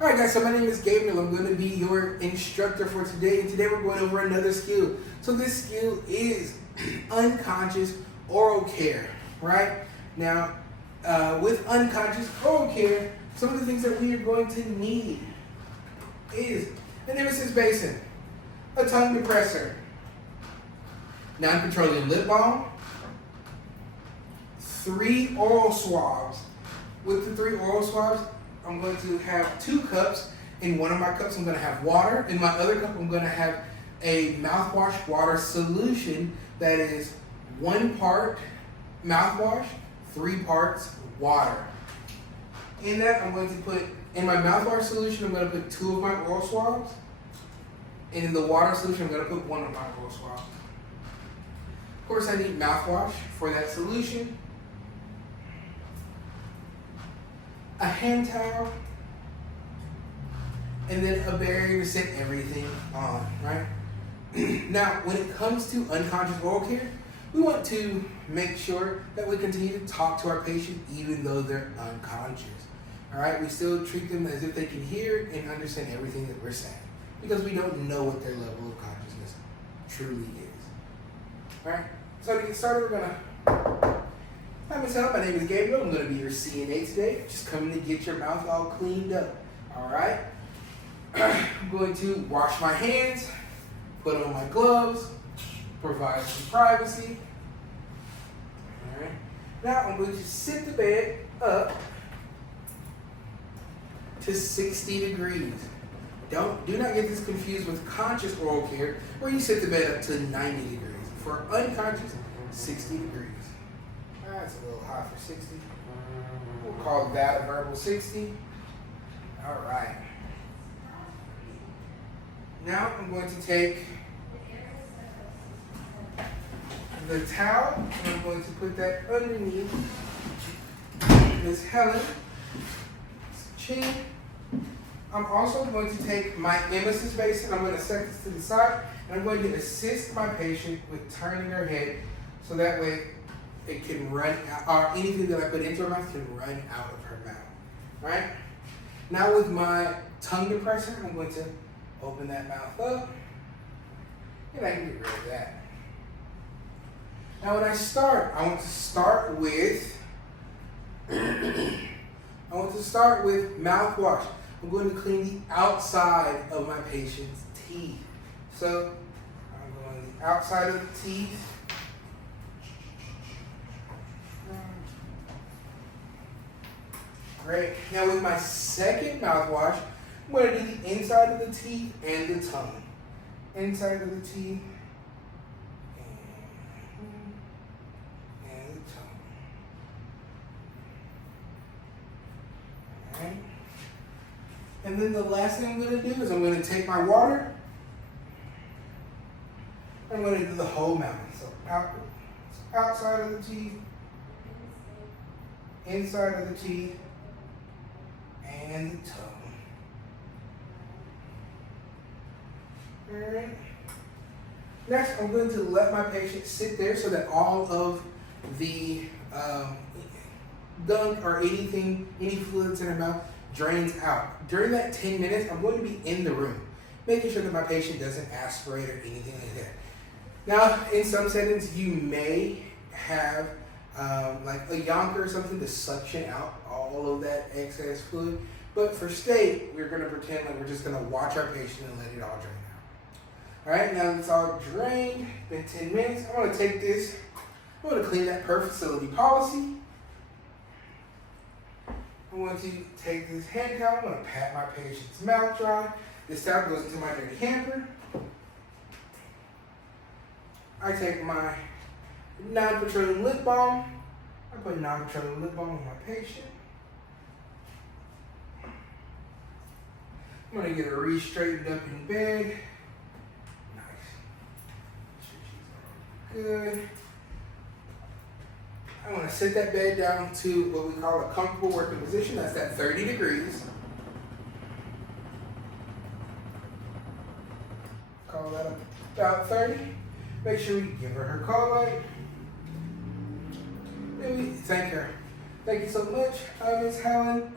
Alright guys, so my name is Gabriel. I'm going to be your instructor for today, and today we're going over another skill. So this skill is unconscious oral care, right? Now, with unconscious oral care, some of the things that we are going to need is an emesis basin, a tongue depressor, non-petroleum lip balm, 3 oral swabs. With the 3 oral swabs, I'm going to have 2 cups. In one of my cups, I'm going to have water. In my other cup, I'm going to have a mouthwash water solution that is 1 part mouthwash, 3 parts water. In that, I'm going to put, in my mouthwash solution, I'm going to put 2 of my oral swabs. And in the water solution, I'm going to put 1 of my oral swabs. Of course, I need mouthwash for that solution, a hand towel, and then a barrier to set everything on, right? Now, when it comes to unconscious oral care, we want to make sure that we continue to talk to our patient even though they're unconscious. All right, we still treat them as if they can hear and understand everything that we're saying, because we don't know what their level of consciousness truly is. All right, so to get started, we're gonna, my name is Gabriel. I'm gonna be your CNA today. Just coming to get your mouth all cleaned up. All right, I'm going to wash my hands, put on my gloves, provide some privacy. All right, now I'm going to sit the bed up to 60 degrees. Do not get this confused with conscious oral care, where you sit the bed up to 90 degrees. For unconscious, 60 degrees. That's a little high for 60. We'll call that a verbal 60. All right. Now I'm going to take the towel and I'm going to put that underneath Miss Helen's chin. I'm also going to take my emesis basin. I'm going to set this to the side, and I'm going to assist my patient with turning her head so that way it can run out, or anything that I put into her mouth can run out of her mouth. Right? Now with my tongue depressor, I'm going to open that mouth up, and I can get rid of that. Now when I start, I want to start with mouthwash. I'm going to clean the outside of my patient's teeth. So I'm going the outside of the teeth. Great. Now with my second mouthwash, I'm going to do the inside of the teeth and the tongue. Inside of the teeth and the tongue. All right. And then the last thing I'm going to do is I'm going to take my water. I'm going to do the whole mouth. So outside of the teeth, inside of the teeth, and the tongue. All right. Next, I'm going to let my patient sit there so that all of the gunk or anything, any fluids in her mouth drains out. During that 10 minutes, I'm going to be in the room, making sure that my patient doesn't aspirate or anything like that. Now, in some settings, you may have like a yonker or something to suction out all of that excess fluid. But for state, we're going to pretend like we're just going to watch our patient and let it all drain out. All right, now it's all drained. Been 10 minutes. I'm going to take this. I'm going to clean that per facility policy. I'm going to take this hand towel. I'm going to pat my patient's mouth dry. This towel goes into my dirty hamper. I take my non-petroleum lip balm. I put non-petroleum lip balm on my patient. I'm going to get her re-straightened up in bed. Nice. She's good. I'm going to set that bed down to what we call a comfortable working position. That's at 30 degrees. Call that up about 30. Make sure we give her call light. Then we thank her. Thank you so much, Miss Helen.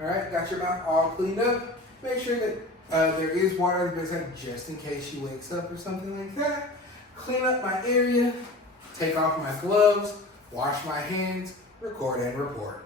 All right, got your mouth all cleaned up. Make sure that there is water at the bedside just in case she wakes up or something like that. Clean up my area, take off my gloves, wash my hands, record and report.